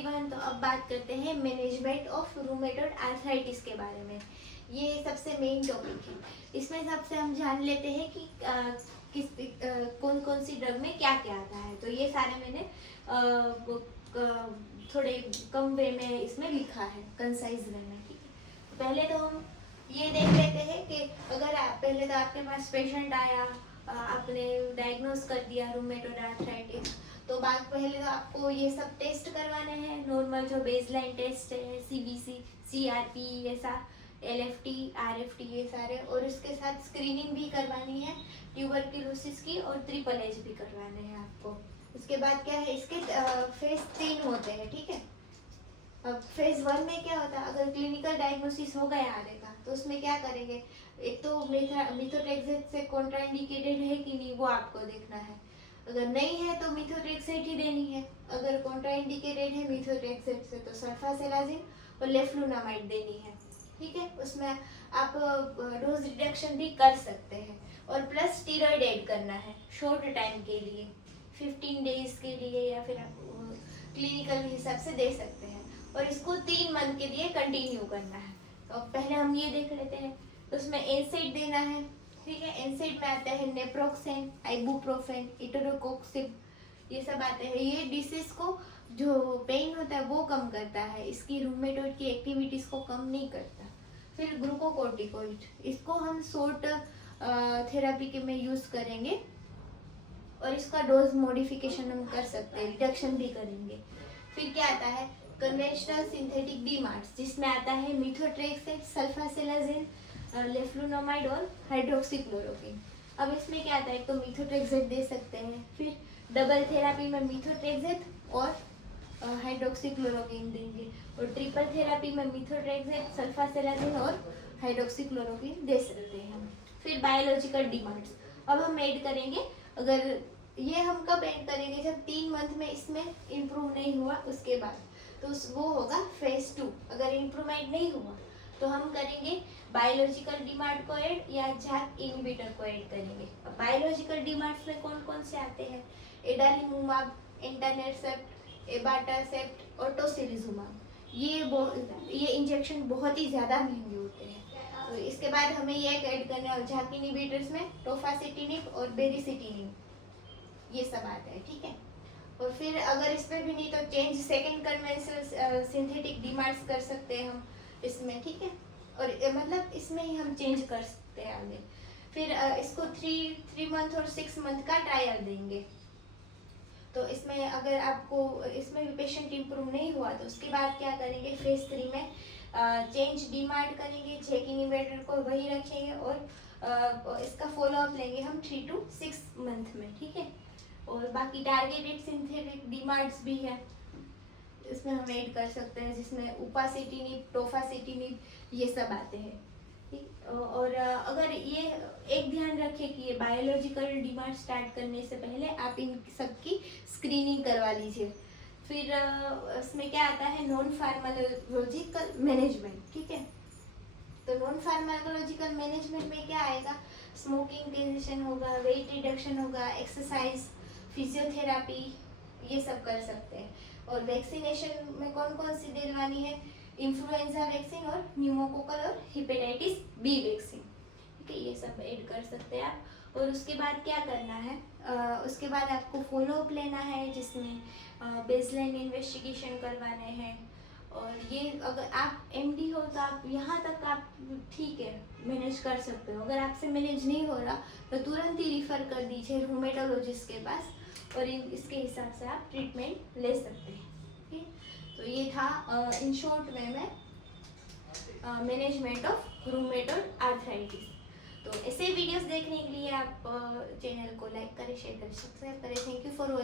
Everyone, तो अब बात करते हैं मैनेजमेंट ऑफ रूमेटॉइड आर्थराइटिस के बारे में। ये सबसे मेन टॉपिक है। इसमें सबसे हम जान लेते हैं कि कौन कौन सी ड्रग में क्या क्या आता है। तो ये सारे मैंने थोड़े कम वे में इसमें लिखा है, कंसाइज वे में। ठीक है, पहले तो हम ये देख लेते हैं कि अगर पहले तो आपके पास पेशेंट आया, आपने डायग्नोज कर दिया रूमेटॉइड आर्थराइटिस, तो बात पहले तो आपको ये सब टेस्ट करवाने हैं। नॉर्मल जो बेसलाइन टेस्ट है, सीबीसी, सीआरपी, ऐसा एलएफटी, आरएफटी, ये सारे, और इसके साथ स्क्रीनिंग भी करवानी है ट्यूबरक्यूलोसिस की, और ट्रिपल एच भी करवाने हैं आपको। उसके बाद क्या है, इसके फेज 3 होते हैं। ठीक है, अब फेज 1 में क्या होता है, अगर क्लिनिकल डायग्नोसिस हो गया आने का, तो उसमें क्या करेंगे, एक तो मिथोट्रेक्सेट से कॉन्ट्राइंडिकेटेड है कि नहीं वो आपको देखना है। अगर नहीं है तो मिथोट्रेक्सेट ही देनी है। अगर कॉन्ट्राइंडिकेटेड है मिथोट्रेक्सेट से तो सल्फासेलाजिन और लेफ्लुनामाइड देनी है। ठीक है, उसमें आप डोज रिडक्शन भी कर सकते हैं, और प्लस स्टीरॉयड ऐड करना है शॉर्ट टाइम के लिए, 15 डेज के लिए, या फिर आप क्लिनिकल हिसाब से दे सकते हैं। और इसको 3 मंथ के लिए कंटिन्यू करना है। तो पहले हम ये देख लेते हैं। तो उसमें एनसेड देना है। ठीक है, एनसेड में आता है नेप्रोक्सेन, आइबुप्रोफेन, इटरोकोक्सिब, ये सब आते हैं। ये डिसीज को जो पेन होता है वो कम करता है, इसकी रूमेटॉइड की एक्टिविटीज को कम नहीं करता। फिर ग्लूकोकोर्टिकोइड, इसको हम शॉर्ट थेरेपी के में यूज करेंगे, और इसका डोज मॉडिफिकेशन हम कर सकते हैं, रिडक्शन भी करेंगे। फिर क्या आता है, कन्वेंशनल सिंथेटिक डीमार्ट्स, जिसमें आता है मिथोट्रेक्सेट, सल्फासेलाजिन, लेफ्लुनोमाइड और हाइड्रोक्सीक्लोरोक्विन। अब इसमें क्या आता है, तो मिथोट्रेक्सेट दे सकते हैं, फिर डबल थेरापी में मिथोट्रेक्सेट और हाइड्रोक्सीक्लोरोक्विन देंगे, और ट्रिपल थेरापी में मिथोट्रेक्सेट, सल्फासेलाजिन और हाइड्रोक्सीक्लोरोक्विन दे सकते हैं। फिर बायोलॉजिकल डिमांड्स अब हम ऐड करेंगे। अगर ये हम कब ऐड करेंगे, जब 3 मंथ में इसमें इम्प्रूव नहीं हुआ उसके बाद, तो वो होगा फेज 2। अगर इम्प्रूवमेंट नहीं हुआ तो हम करेंगे बायोलॉजिकल डिमांड को ऐड, या जैक इनहिबिटर को ऐड करेंगे। अब बायोलॉजिकल डिमांड्स में कौन कौन से आते हैं, एडालीमुमाब, एंटानेरसेप्ट, एबाटासेप्ट और टोसिलिजुमाब। ये इंजेक्शन बहुत ही ज़्यादा महंगे होते हैं। तो इसके बाद हमें ये ऐड करना है जैक इनहिबिटर्स में टोफासिटिनिब और बेरिसिटिनिब, ये सब आते हैं। ठीक है, और फिर अगर इसमें भी नहीं तो change second conventional synthetic demands कर सकते हैं हम इसमें। ठीक है, और मतलब इसमें ही हम चेंज कर सकते हैं आगे। फिर इसको 3 मंथ और 6 मंथ का ट्रायल देंगे। तो इसमें अगर आपको इसमें भी पेशेंट इम्प्रूव नहीं हुआ तो उसके बाद क्या करेंगे, फेज 3 में चेंज डिमांड करेंगे, चेक इनहिबिटर को वही रखेंगे, और इसका फॉलोअप लेंगे हम 3 to 6 मंथ में। ठीक है, और बाकी टारगेटेड सिंथेटिक डिमांड्स भी है, इसमें हम ऐड कर सकते हैं, जिसमें उपासिटिनिब, टोफासिटिनिब, ये सब आते हैं। ठीक, और अगर ये एक ध्यान रखें कि ये बायोलॉजिकल डिमांड स्टार्ट करने से पहले आप इन सबकी स्क्रीनिंग करवा लीजिए। फिर इसमें क्या आता है, नॉन फार्माकोलॉजिकल मैनेजमेंट। ठीक है, तो नॉन फार्माकोलॉजिकल मैनेजमेंट में क्या आएगा, स्मोकिंग डिसीजन होगा, वेट रिडक्शन होगा, एक्सरसाइज, फिजियोथेरापी, ये सब कर सकते हैं। और वैक्सीनेशन में कौन कौन सी दिलवानी है, इन्फ्लुएंजा वैक्सीन और न्यूमोकोकल और हेपेटाइटिस बी वैक्सीन। ठीक है, ये सब ऐड कर सकते हैं आप। और उसके बाद क्या करना है, उसके बाद आपको फॉलोअप लेना है, जिसमें बेसलाइन इन्वेस्टिगेशन करवाने हैं। और ये अगर आप एमडी हो तो आप यहाँ तक आप ठीक है मैनेज कर सकते हो। अगर आपसे मैनेज नहीं हो रहा तो तुरंत ही रिफ़र कर दीजिए रूमेटोलॉजिस्ट के पास, और इसके हिसाब से आप ट्रीटमेंट ले सकते हैं। ठीक, तो ये था इन शॉर्ट वे में मैनेजमेंट ऑफ रूमेटॉइड आर्थराइटिस। तो ऐसे वीडियोस देखने के लिए आप चैनल को लाइक करें, शेयर करें, सब्सक्राइब करें। Thank you for watching.